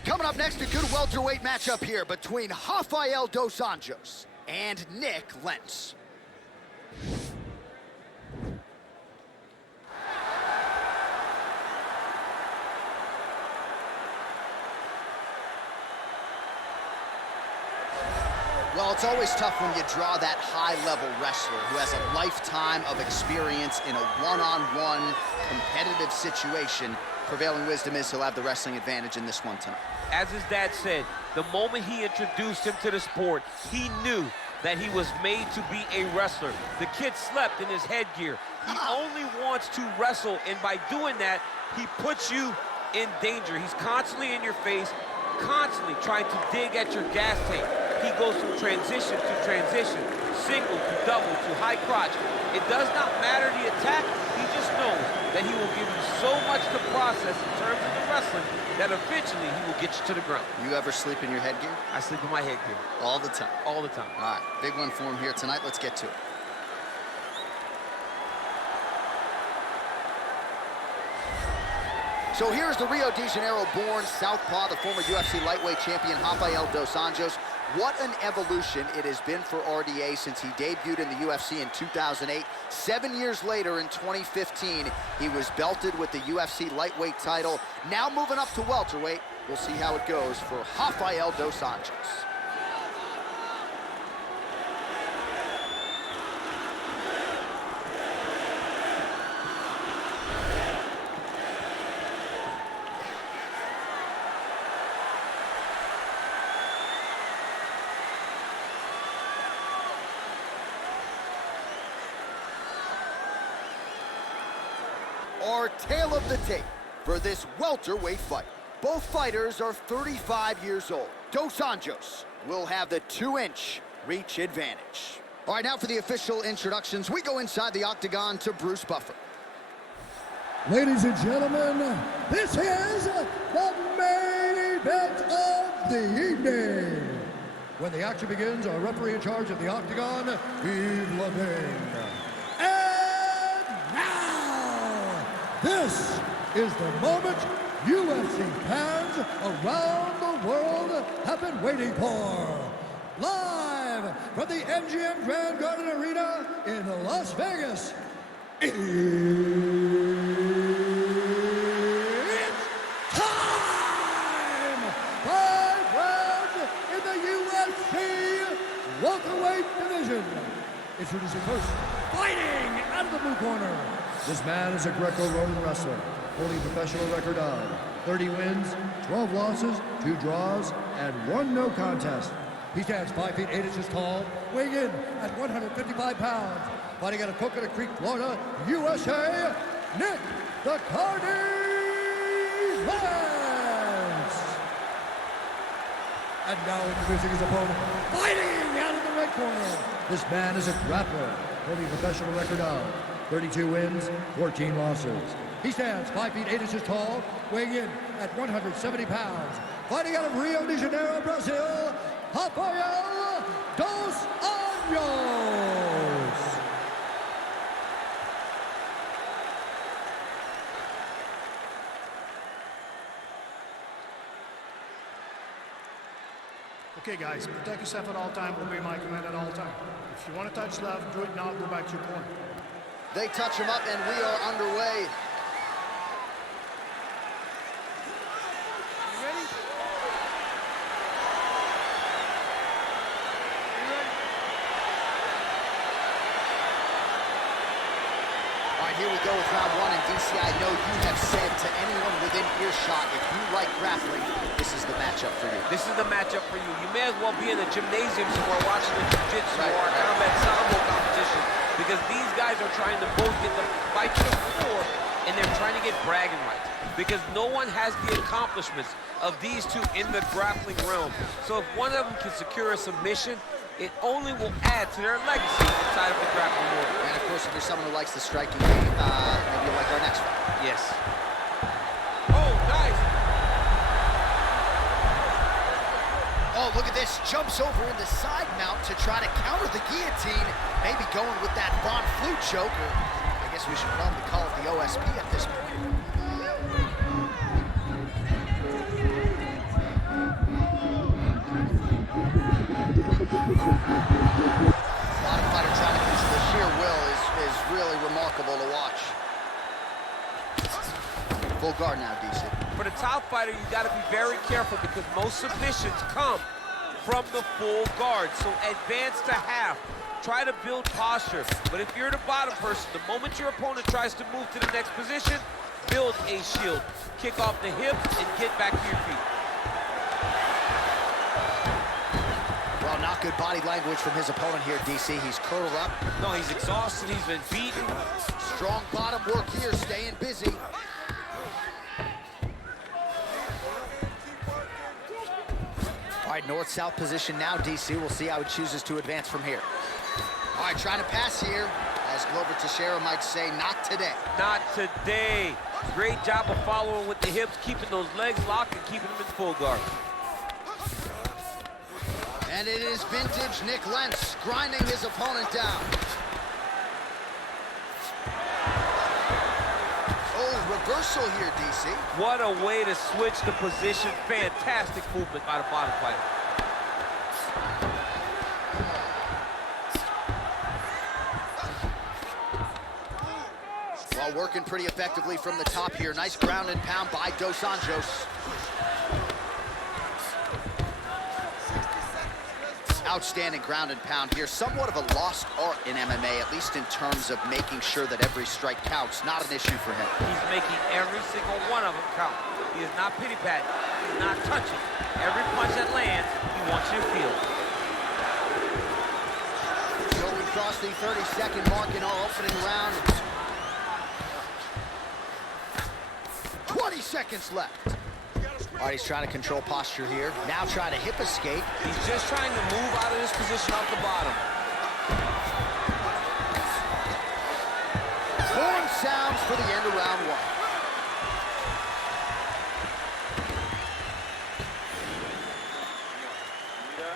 right, coming up next, a good welterweight matchup here between Rafael Dos Anjos and Nik Lentz. Well, it's always tough when you draw that high-level wrestler who has a lifetime of experience in a one-on-one competitive situation. Prevailing wisdom is he'll have the wrestling advantage in this one tonight. As his dad said, the moment he introduced him to the sport, he knew that he was made to be a wrestler. The kid slept in his headgear. He only wants to wrestle, and by doing that, he puts you in danger. He's constantly in your face, constantly trying to dig at your gas tank. He goes from transition to transition, single to double to high crotch. It does not matter the attack. He just knows that he will give you so much to process in terms of the wrestling that eventually he will get you to the ground. You ever sleep in your headgear? I sleep in my headgear. All the time? All the time. All right, big one for him here tonight. Let's get to it. So here's the Rio de Janeiro-born southpaw, the former UFC lightweight champion, Rafael Dos Anjos. What an evolution it has been for RDA since he debuted in the UFC in 2008. 7 years later, in 2015, he was belted with the UFC lightweight title. Now moving up to welterweight. We'll see how it goes for Rafael Dos Anjos. Our tale of the tape for this welterweight fight. Both fighters are 35 years old. Dos Anjos will have the 2-inch reach advantage. All right, now for the official introductions, we go inside the octagon to Bruce Buffer. Ladies and gentlemen, this is the main event of the evening. When the action begins, our referee in charge of the octagon, Yves. This is the moment UFC fans around the world have been waiting for. Live from the MGM Grand Garden Arena in Las Vegas, it's time! 5 rounds in the UFC welterweight division. Introducing first, fighting out of the blue corner. This man is a Greco-Roman wrestler, holding a professional record of 30 wins, 12 losses, 2 draws, and 1 no contest. He stands 5 feet 8 inches tall, weighing in at 155 pounds. Fighting out of Coconut Creek, Florida, USA, Nik the Carney Lentz. And now introducing his opponent, fighting out of the red corner. This man is a grappler, holding a professional record of 32 wins, 14 losses. He stands 5 feet 8 inches tall, weighing in at 170 pounds. Fighting out of Rio de Janeiro, Brazil, Rafael Dos Anjos. Okay, guys, protect yourself at all times. Obey my command at all times. If you want to touch left, do it now. Go back to your corner. They touch him up, and we are underway. Ready? All right, here we go with round 1, and DC, I know you have said to anyone within earshot, if you like grappling, this is the matchup for you. This is the matchup for you. You may as well be in a gymnasium somewhere watching the jiu-jitsu or a combat sambo competition, because these guys are trying to both get the fight to the floor, and they're trying to get bragging rights, because no one has the accomplishments of these two in the grappling realm. So if one of them can secure a submission, it only will add to their legacy inside of the grappling world. And of course, if you're someone who likes the striking game, maybe you'll like our next fight. Yes. Oh, nice. Oh, look at this. Jumps over into side mount to try to counter the guillotine. Maybe going with that Von Flue choke, or I guess we should probably call it the OSP at this point. full guard now, DC. For the top fighter, you got to be very careful because most submissions come from the full guard. So advance to half. Try to build posture. But if you're the bottom person, the moment your opponent tries to move to the next position, build a shield. Kick off the hips and get back to your feet. Well, not good body language from his opponent here, DC. He's curled up. No, he's exhausted. He's been beaten. Strong bottom work here, staying busy. All right, north-south position now, DC. We'll see how he chooses to advance from here. All right, trying to pass here. As Glover Teixeira might say, not today. Not today. Great job of following with the hips, keeping those legs locked and keeping them in full guard. And it is vintage Nik Lentz grinding his opponent down. Oh, reversal here, DC. What a way to switch the position. Fantastic movement by the bottom fighter. Well, working pretty effectively from the top here. Nice ground and pound by Dos Anjos. Outstanding ground and pound here. Somewhat of a lost art in MMA, at least in terms of making sure that every strike counts. Not an issue for him. He's making every single one of them count. He is not pity-patting. He's not touching. Every punch that lands, he wants you to feel it. So we cross the 30-second mark in our opening round. 20 seconds left. All right, he's trying to control posture here. Now trying to hip escape. He's just trying to move out of this position off the bottom. Horn sounds for the end of round one. Mira,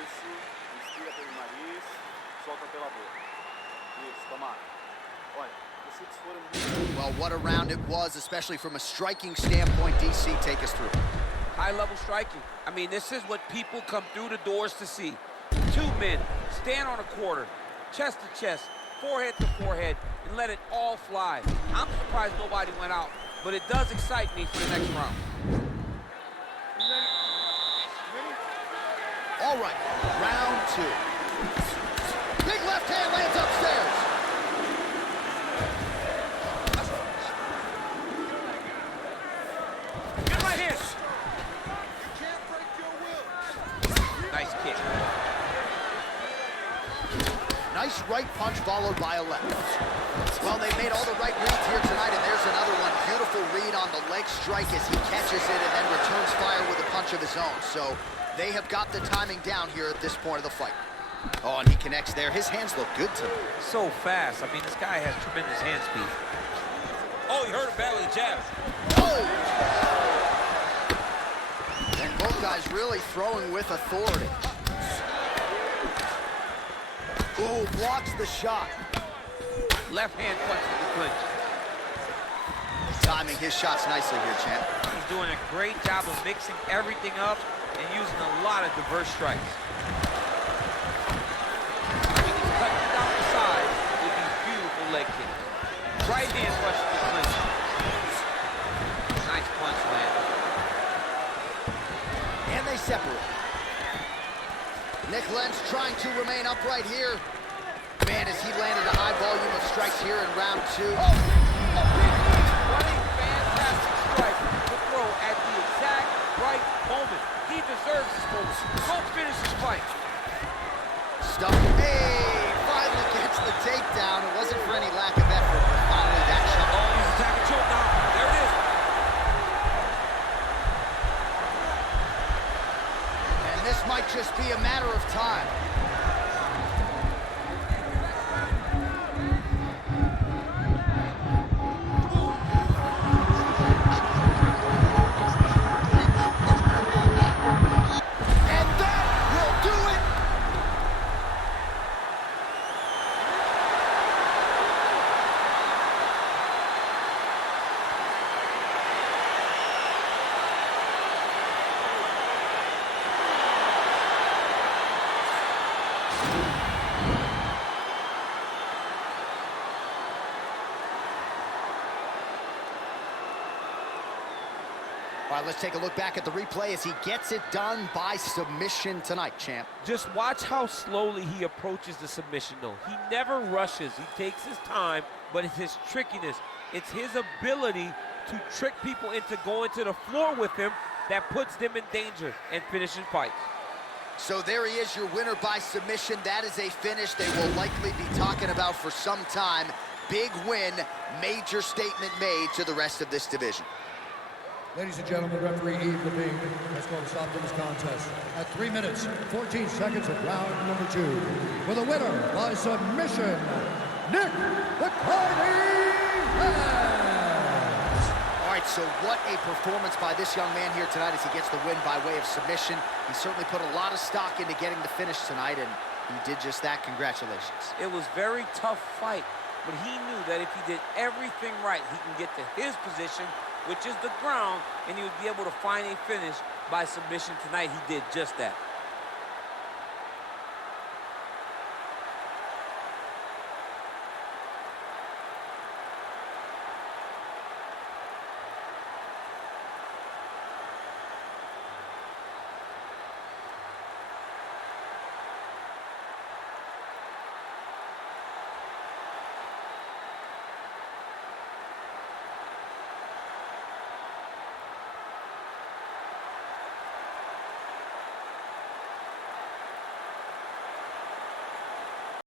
isso, inspira pelo nariz, solta pela boca. Isso, toma. Olha, os hits foram muito... Well, what a round it was, especially from a striking standpoint. DC, take us through. High-level striking. I mean, this is what people come through the doors to see. Two men, stand on a quarter, chest to chest, forehead to forehead, and let it all fly. I'm surprised nobody went out, but it does excite me for the next round. All right, round two. Big left hand lands upstairs. Get right here. Nice kick. Nice right punch followed by a left. Well, they made all the right reads here tonight, and there's another one. Beautiful read on the leg strike as he catches it and then returns fire with a punch of his own. So they have got the timing down here at this point of the fight. Oh, and he connects there. His hands look good to me. So fast. I mean, this guy has tremendous hand speed. Oh, he hurt him badly, jab. Oh! And both guys really throwing with authority. Ooh, blocks the shot. Left hand punch with the clinch. Timing his shots nicely here, champ. He's doing a great job of mixing everything up and using a lot of diverse strikes. He's cutting down the side with these beautiful leg kicks. Right hand punch with the clinch. Nice punch landed. And they separate. Nik Lentz trying to remain upright here. Man, as he landed a high volume of strikes here in round two. Running fantastic strike to throw at the exact right moment. He deserves this moment. Go finish his fight. Stuff. Hey, finally gets the takedown. It wasn't for any lack of effort, but finally that shot. Oh, he's attacking choke now. There it is. And this might just be a matter of time. right, let's take a look back at the replay as he gets it done by submission tonight, champ. Just watch how slowly he approaches the submission, though. He never rushes. He takes his time, but it's his trickiness. It's his ability to trick people into going to the floor with him that puts them in danger and finishing fights. So there he is, your winner by submission. That is a finish they will likely be talking about for some time. Big win, major statement made to the rest of this division. Ladies and gentlemen, referee Yves Levine has called a stop to this contest at 3 minutes, 14 seconds of round number 2. For the winner by submission, Nik Lentz. All right, so what a performance by this young man here tonight as he gets the win by way of submission. He certainly put a lot of stock into getting the finish tonight, and he did just that. Congratulations. It was a very tough fight, but he knew that if he did everything right, he can get to his position, which is the ground, and he would be able to find a finish by submission tonight. He did just that.